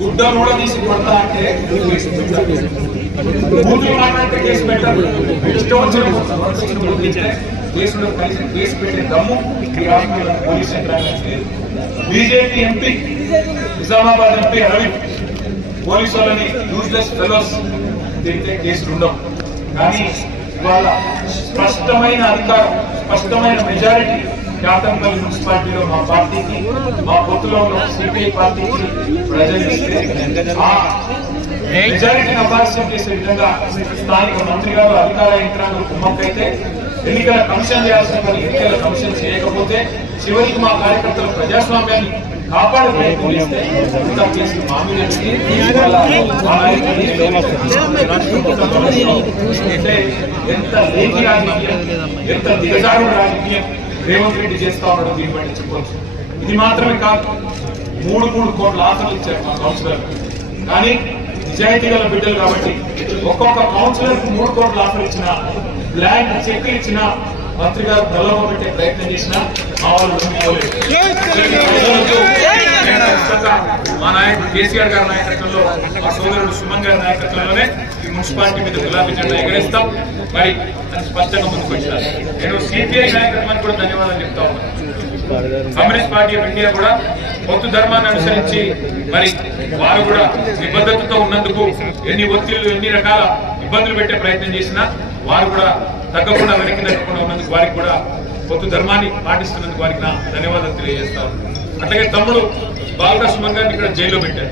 గుడ్డను కూడా తీసి కొడతా అంటే బూతులు మాట్లాడితే కేసు పెట్టారు. ఇష్టం వచ్చిన కేసు పెట్టే దమ్ము పోలీస్ యంత్రాంగానికి. BJP MP Nizamabad MP Arvind police వాళ్ళని యూజ్లెస్ ఫెలోస్ తిరిగితే కేసులు ఉండవు. కానీ ఇవాళ స్పష్టమైన అధికారం, స్పష్టమైన మెజారిటీ జాతంపల్లి మున్సిపాలిటీలో మా పార్టీకి, మా పొత్తులో ఉన్న సిపిఐ పార్టీకి ప్రజలు ఇస్తే ఆ మెజారిటీని అపాస్యం చేసే విధంగా స్థానిక మంత్రి గారు అధికార యంత్రాంగం కుమ్మక్కైతే ఎన్నికల కమిషన్ చేయాల్సిన ఎన్నికల కమిషన్ చేయకపోతే చివరికి మా కార్యకర్తల ప్రజాస్వామ్యాన్ని కాపాడే ప్రయత్నం చేస్తే కేసులు మామూలు ఎంత లేఖి రాజకీయం, ఎంత దిగజారు రాజకీయం రేవంత్ రెడ్డి చేస్తా ఉండడం దీన్ని బట్టి చెప్పవచ్చు. ఇది మాత్రమే కాదు, 3 కోట్ల ఆఫర్లు ఇచ్చారు మా కౌన్సిలర్. కానీ నిజాయితీ గల బిడ్డలు కాబట్టి ఒక్కొక్క కౌన్సిలర్ కు 3 కోట్ల ఆఫర్ ఇచ్చిన, బ్లాంక్ చెక్ ఇచ్చిన మంత్రి గారు ప్రలోభ పెట్టే ప్రయత్నం చేసిన మా వాళ్ళు లొంగిపోలేదు. మా నాయకుడు కేసీఆర్ గారి నాయకత్వంలో, మా సోదరుడు సుమన్ గారి నాయకత్వంలోనే ఈ మున్సిపాలిటీ మీద గులాబీ జెండా ఎగరేస్తాం. మరి అని స్పష్టంగా ముందుకు వచ్చినారు. నేను సిపిఐ నాయకత్వానికి కూడా ధన్యవాదాలు చెప్తా ఉన్నాను. కమ్యూనిస్ట్ పార్టీ ఆఫ్ ఇండియా కూడా పొత్తు ధర్మాన్ని అనుసరించి మరి వారు కూడా నిబద్ధతతో ఉన్నందుకు ఎన్ని ఒత్తిళ్లు, ఎన్ని రకాల ఇబ్బందులు పెట్టే ప్రయత్నం చేసినా వారు కూడా తగ్గకుండా వెనక్కి తగ్గకుండా ఉన్నందుకు వారికి కూడా పొత్తు ధర్మాన్ని పాటిస్తున్నందుకు వారికి నా ధన్యవాదాలు తెలియజేస్తాను. అట్లాగే తమ్ముడు బాలక సుమన్ గారిని ఇక్కడ జైల్లో పెట్టారు.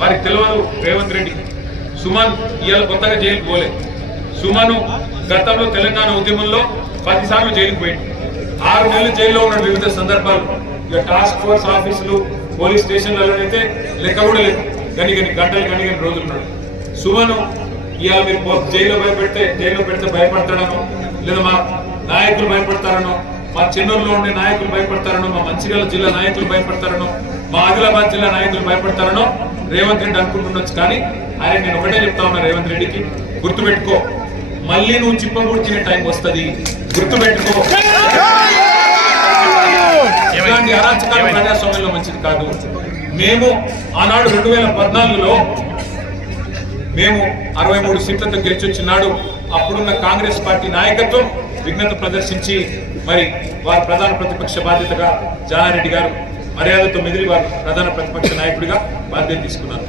వారికి తెలియదు రేవంత్ రెడ్డి. సుమన్ ఇవాళ కొత్తగా జైలుకు పోలేదు. సుమన్ గతంలో తెలంగాణ ఉద్యమంలో 10 సార్లు జైలుకు పోయింది. 6 నెలలు జైల్లో ఉన్న వివిధ సందర్భాలు. ఇక టాస్క్ ఫోర్స్ ఆఫీసులు, పోలీస్ స్టేషన్లలోనైతే లెక్క కూడా లేదు. గంటలు రోజులు ఉన్నాడు. సుమన్ ఇవాళ మీరు జైల్లో పెడితే భయపడతాడనో, లేదా మా నాయకులు భయపడతారనో, మా చెన్నూరులో ఉండే నాయకులు భయపడతారనో, మా మంచిర్యాల జిల్లా నాయకులు భయపడతారనో, మా ఆదిలాబాద్ జిల్లా నాయకులు భయపడతారనో రేవంత్ రెడ్డి అనుకుంటుండొచ్చు. కానీ ఆయన నేను ఒకటే చెప్తా ఉన్నా రేవంత్ రెడ్డికి, గుర్తుపెట్టుకో, మళ్ళీ నువ్వు చిప్పకూర్చిన టైం వస్తుంది, గుర్తుపెట్టుకో. ఇలాంటి అరాచకాలు ప్రజాస్వామ్యంలో మంచిది కాదు. మేము ఆనాడు 2014లో మేము 63 సీట్లతో గెలిచి వచ్చినాడు అప్పుడున్న కాంగ్రెస్ పార్టీ నాయకత్వం విఘ్నత ప్రదర్శించి మరి వారి ప్రధాన ప్రతిపక్ష బాధ్యతగా జానారెడ్డి గారు మర్యాదతో మెదిలి వారు ప్రధాన ప్రతిపక్ష నాయకుడిగా బాధ్యత తీసుకున్నారు.